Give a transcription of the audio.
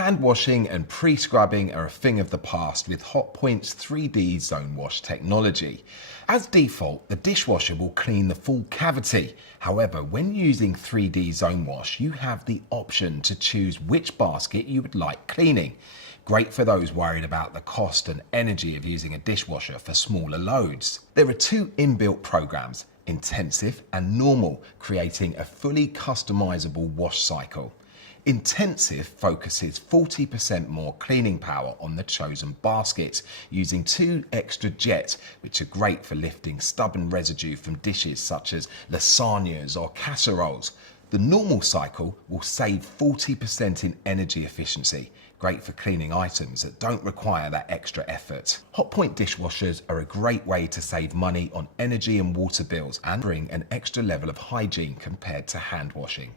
Hand washing and pre-scrubbing are a thing of the past with Hotpoint's 3D zone wash technology. As default, the dishwasher will clean the full cavity. However, when using 3D zone wash, you have the option to choose which basket you would like cleaning. Great for those worried about the cost and energy of using a dishwasher for smaller loads. There are two inbuilt programs, Intensive and Normal, creating a fully customizable wash cycle. Intensive focuses 40% more cleaning power on the chosen basket, using 2 extra jets, which are great for lifting stubborn residue from dishes such as lasagnas or casseroles. The normal cycle will save 40% in energy efficiency, great for cleaning items that don't require that extra effort. Hotpoint dishwashers are a great way to save money on energy and water bills and bring an extra level of hygiene compared to hand washing.